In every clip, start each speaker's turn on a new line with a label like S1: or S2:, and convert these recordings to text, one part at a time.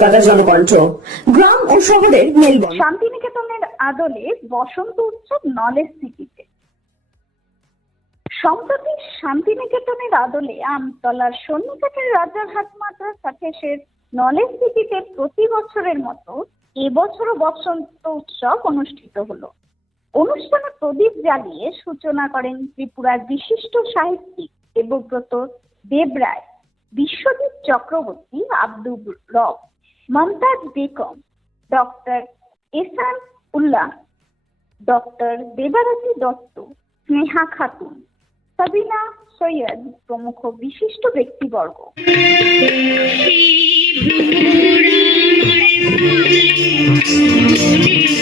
S1: কলকাতা জনকণ্ঠ, গ্রাম ও শহরের মেলবন্ধন।
S2: শান্তিনিকেতনের আদলে বসন্ত উৎসব নলেজ সিটিতে। সম্প্রতি শান্তিনিকেতনের আদলে আমতলার সন্নিকেটের রাজারহাট মাদ্রাসা ঠেসের নলেজ সিটিতে প্রতি বছরের মতো এবছরও বসন্ত উৎসব অনুষ্ঠিত হলো। অনুষ্ঠানে প্রদীপ জ্বালিয়ে সূচনা করেন ত্রিপুরার বিশিষ্ট সাহিত্যিক দেবব্রত দেবরায়, বিশ্বজিৎ চক্রবর্তী আব্দুল রব। মমতাজ বেগম ডক্টর এসান উল্লাহ ডক্টর দেবারতী দত্ত স্নেহা খাতুন সাবিনা সৈয়দ প্রমুখ বিশিষ্ট ব্যক্তিবর্গ Thank you.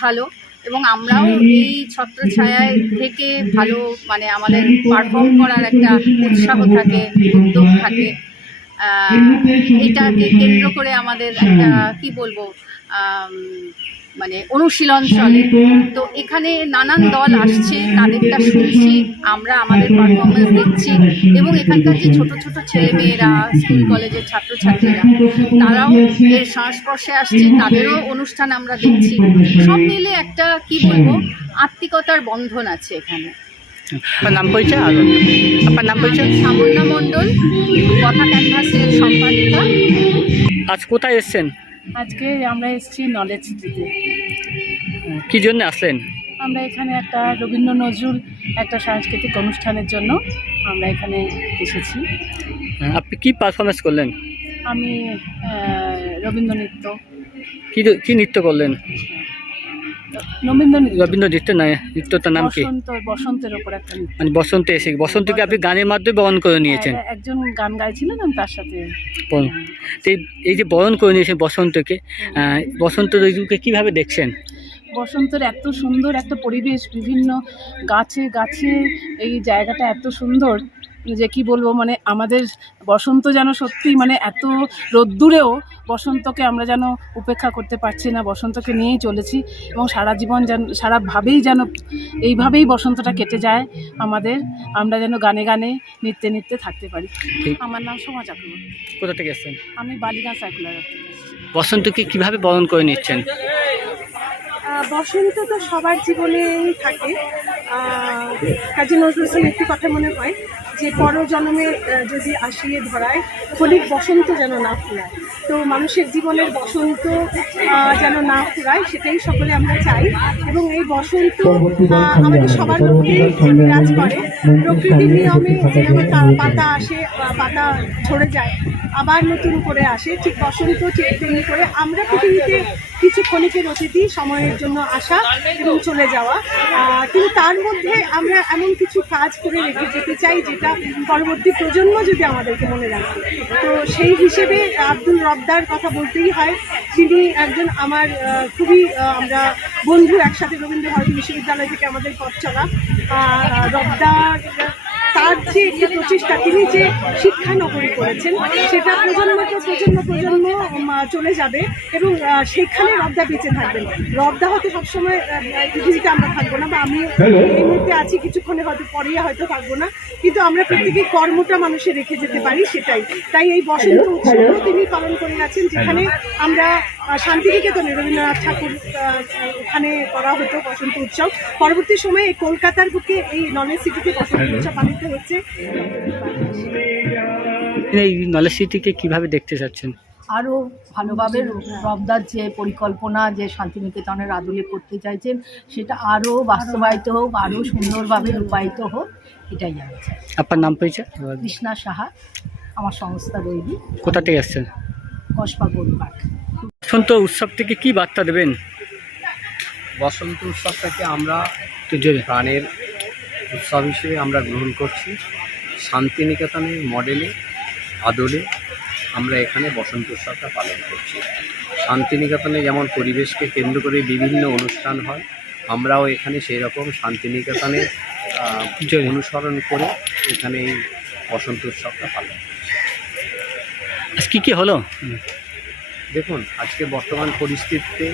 S3: ভালো এবং আমরাও এই ছত্রছায়ায় থেকে ভালো মানে আমাদের পারফর্ম করার একটা উৎসাহ থাকে, উদ্যোগ থাকে। এটাকে কেন্দ্র করে আমাদের একটা, কী বলব মানে অনুশীলন চলে। তো এখানে নানান দল আসছে তাদেরটা শুনছি আমরা আমাদের পারফরমেন্স দেখছি এবং এখানকার যে ছোট ছোট ছেলে মেয়েরা স্কুল কলেজের ছাত্রছাত্রীরা তারাও এর সংস্পর্শে আসছে তাদেরও অনুষ্ঠান আমরা দেখছি। সব মিলে একটা কি বলব আত্মিকতার বন্ধন আছে এখানে।
S4: আপনার নাম পরিচয় আর আপনার নাম পরিচয়?
S3: মণ্ডল কথা ক্যানভাসের সম্পাদিকা।
S4: আজ কোথায় এসছেন?
S5: আজকে আমরা এসেছি নলেজ সিটিতে
S4: কি জন্য আসলেন?
S5: আমরা এখানে একটা রবীন্দ্র নজরুল একটা সাংস্কৃতিক অনুষ্ঠানের জন্য আমরা এখানে এসেছি।
S4: আপনি কি পারফরমেন্স করলেন?
S5: আমি রবীন্দ্র নৃত্য।
S4: কি কি নৃত্য করলেন?
S5: রবীন্দ্র নৃত্য
S4: নৃত্যটার নাম কি?
S5: বসন্তের একটা
S4: মানে বসন্ত এসে বসন্তকে আপনি গানের মাধ্যমে বরণ করে নিয়েছেন?
S5: একজন গান গাইছিলেন আমি তার সাথে।
S4: এই- এই যে বরণ করে নিয়েছেন বসন্তকে বসন্ত ঋতুকে কীভাবে দেখছেন?
S5: বসন্তের এত সুন্দর একটা পরিবেশ বিভিন্ন গাছে গাছে এই জায়গাটা এত সুন্দর। যে কি বলব মানে আমাদের বসন্ত যেন সত্যি মানে এত রোদ্দুরেও বসন্তকে আমরা যেন উপেক্ষা করতে পারছি না বসন্তকে নিয়েই চলেছি এবং সারা জীবন যেন সারাভাবেই যেন এইভাবেই বসন্তটা কেটে যায় আমাদের আমরা যেন গানে গানে নিত্যে নিত্যে থাকতে পারি। আমার নাম সোমা চক্রবর্তী।
S4: কোথা থেকে এসছেন?
S5: আমি বালিগা সাইকুলার
S4: বসন্তকে কীভাবে বরণ করে নিচ্ছেন?
S6: বসন্ত তো সবার জীবনেই থাকে। কাজী নজরুল ইসলাম একটি কথা মনে হয় যে পরজন্মে যদি আসিয়ে ধরায় ফলিক বসন্ত যেন না ফুরায়। তো মানুষের জীবনের বসন্ত যেন না ফুরায়, সেটাই সকলে আমরা চাই। এবং এই বসন্ত আমাদের সবার মধ্যেই বিরাজ করে প্রকৃতির নিয়মে যে আমার পাতা আসে পাতা ছড়ে যায় আবার নতুন করে আসে। ঠিক বসন্ত, ঠিক তেমনি করে আমরা পৃথিবীতে কিছু ক্ষণিকের অতিথি, সময়ের জন্য আসা এবং চলে যাওয়া। কিন্তু তার মধ্যে আমরা এমন কিছু কাজ করে রেখে যেতে চাই যেটা পরবর্তী প্রজন্ম যদি আমাদেরকে মনে রাখে। তো সেই হিসেবে আব্দুল রবদার কথা বলতেই হয়, তিনি একজন আমার খুবই আমরা বন্ধু একসাথে রবীন্দ্র ভারতী বিশ্ববিদ্যালয় থেকে আমাদের পথ চলা। রবদার তার যে একটা প্রচেষ্টা তিনি যে শিক্ষা নগরী করেছেন সেটা প্রজন্মকে প্রজন্ম প্রজন্ম চলে যাবে এবং সেখানে রবদা বেঁচে থাকবেন। রবদা হয়তো সবসময় পৃথিবীতে আমরা থাকব না বা আমি এই মুহূর্তে আছি কিছুক্ষণে হয়তো পরে হয়তো থাকব না কিন্তু আমরা প্রত্যেকে কর্মটা মানুষে রেখে যেতে পারি সেটাই। তাই এই বসন্ত উৎসবও তিনি পালন করে গেছেন যেখানে আমরা শান্তিনিকেতনে রবীন্দ্রনাথ ঠাকুর ওখানে করা হতো বসন্ত উৎসব। পরবর্তী সময়ে কলকাতার বুকে এই নলেজ সিটিতে বসন্ত উৎসব পালিত হচ্ছে।
S4: এই নলেজ সিটিকে কীভাবে দেখতে চাচ্ছেন?
S7: আরও ভালোভাবে রবদার যে পরিকল্পনা যে শান্তিনিকেতনের আদলে করতে চাইছেন সেটা আরও বাস্তবায়িত হোক আরও সুন্দরভাবে রূপায়িত হোক এটাই আমি
S4: আপনার নাম পরিচয়?
S7: কৃষ্ণা সাহা আমার সংস্থা রইলি
S4: কোথা থেকে এসছেন
S7: কসবা গোল পার্ক।
S4: বসন্ত উৎসব থেকে কি বার্তা দেবেন?
S8: বসন্ত উৎসবটাকে আমরা
S4: একটু জোরে।
S8: প্রাণের উৎসব হিসেবে আমরা গ্রহণ করছি। শান্তিনিকেতনের মডেলে আদলে আমরা এখানে বসন্ত উৎসবটা পালন করছি। শান্তিনিকেতনে যেমন পরিবেশকে কেন্দ্র করে বিভিন্ন অনুষ্ঠান হয় আমরাও এখানে সেই রকম শান্তিনিকেতনে অনুসরণ করে এখানে এই বসন্ত উৎসবটা পালন করছি।
S4: আজ কী কি হলো?
S8: দেখুন আজকে বর্তমান পরিস্থিতিতে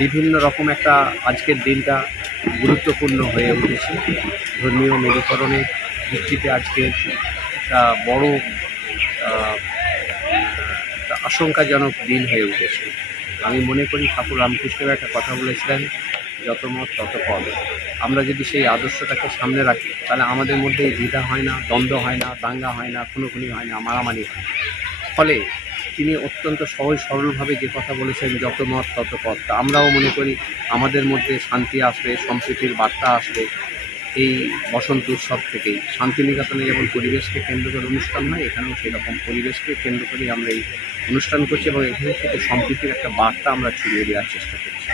S8: বিভিন্ন রকম একটা আজকের দিনটা গুরুত্বপূর্ণ হয়ে উঠেছে। ধর্মীয় মেরুকরণের ভিত্তিতে আজকে একটা বড় আশঙ্কাজনক দিন হয়ে উঠেছে। আমি মনে করি ঠাকুর রামকৃষ্ণের একটা কথা বলেছিলেন, যত মত, তত পদ। আমরা যদি সেই আদর্শটাকে সামনে রাখি, তাহলে আমাদের মধ্যে দ্বিধা হয় না, দ্বন্দ্ব হয় না, দাঙ্গা হয় না, খুনোখুনি হয় না, মারামারি হয় ফলে তিনি অত্যন্ত সহজ সরলভাবে যে কথা বলেছেন যত মত তত পথ। তা আমরাও মনে করি আমাদের মধ্যে শান্তি আসবে সম্প্রীতির বার্তা আসবে এই বসন্ত উৎসব থেকেই। শান্তিনিকেতনে যেমন পরিবেশকে কেন্দ্র করে অনুষ্ঠান হয় এখানেও সেই রকম পরিবেশকে কেন্দ্র করে আমরা এই অনুষ্ঠান করছি এবং এখান থেকে সম্প্রীতির একটা বার্তা আমরা ছড়িয়ে দেওয়ার চেষ্টা করছি।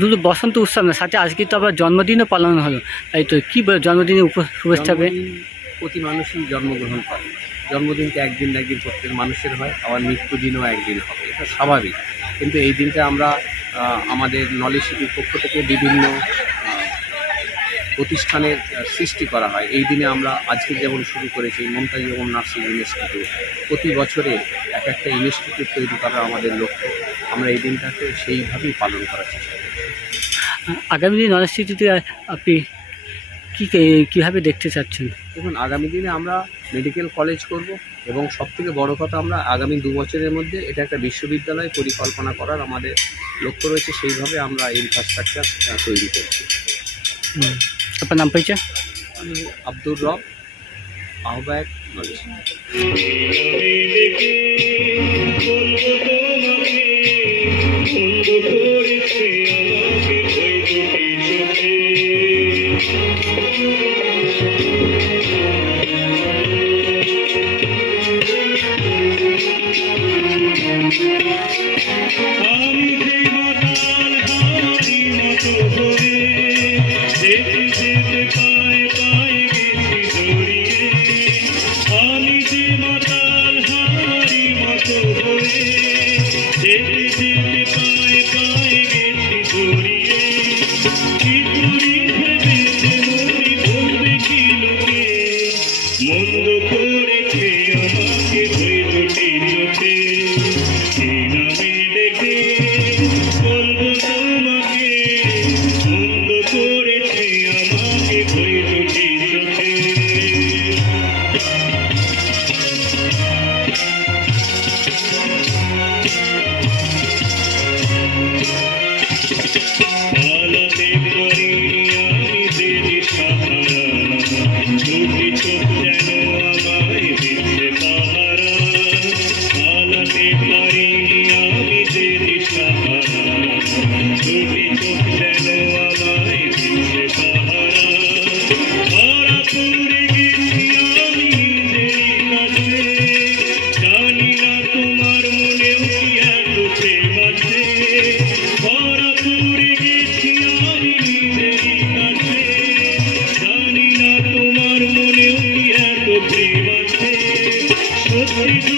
S4: শুধু বসন্ত উৎসব না সাথে আজকে তো আবার জন্মদিনও পালন হলো। তাই তো কি জন্মদিনে শুভেচ্ছা
S8: প্রতি মানুষই জন্মগ্রহণ করে। জন্মদিনটা একদিন না একদিন প্রত্যেক মানুষের হয়, আবার মৃত্যুদিনও একদিন হবে, এটা স্বাভাবিক। কিন্তু এই দিনটা আমরা আমাদের নলেজ সিটির পক্ষ থেকে বিভিন্ন প্রতিষ্ঠানের সৃষ্টি করা হয়। এই দিনে আমরা আজকে যেমন শুরু করেছি, মমতাজ বেগম নার্সিং ইনস্টিটিউট, প্রতি বছরে এক একটা ইনস্টিটিউট তৈরি করা আমাদের লক্ষ্য। আমরা এই দিনটাকে সেইভাবেই পালন করার চেষ্টা করি।
S4: আগামী দিন নলেজ সিটিতে আপনি কী কীভাবে দেখতে চাচ্ছেন?
S8: দেখুন আগামী দিনে আমরা মেডিকেল কলেজ করব এবং সবথেকে বড় কথা আমরা আগামী দু বছরের মধ্যে এটা একটা বিশ্ববিদ্যালয় পরিকল্পনা করার আমাদের লক্ষ্য রয়েছে সেইভাবে আমরা ইনফ্রাস্ট্রাকচার তৈরি করছি।
S4: হুম। আপনার নাম পরিচয়?
S8: আমি আব্দুর রব আহ্বায়ক নলেজ।
S9: যেতে যেতে পায়ে সত্যি যদি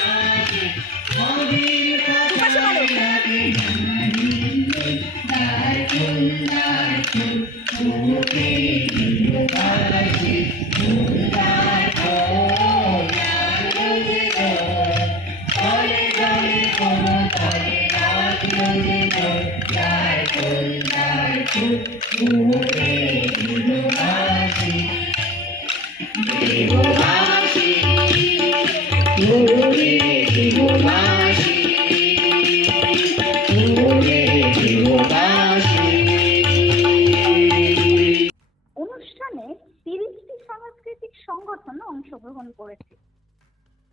S2: অংশগ্রহণ করেছে।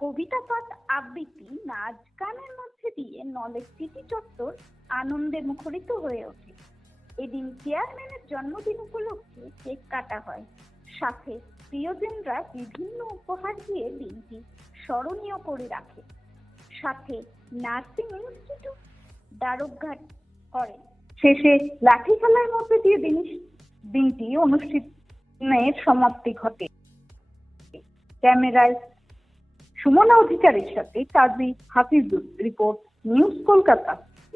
S2: কবিতা পাঠ আবৃত্তি নাচ গানের মধ্যে দিয়ে নলেজ সিটি চত্বর আনন্দে মুখরিত হয়ে ওঠে। এদিন চেয়ারম্যানের জন্মদিন উপলক্ষে কেক কাটা হয়। সাথে প্রিয়জনরা বিভিন্ন উপহার দিয়ে দিনটি স্মরণীয় করে রাখে। সাথে নার্সিং ইনস্টিটিউট দ্বারকঘাট করে শেষে লাঠি খেলার মধ্যে দিয়ে দিন দিনটি অনুষ্ঠানের সমাপ্তি ঘটে। ক্যামেরায় সুমনা অধিকারীর সাথে কাজী হাফিজুল রিপোর্ট নিউজ কলকাতা।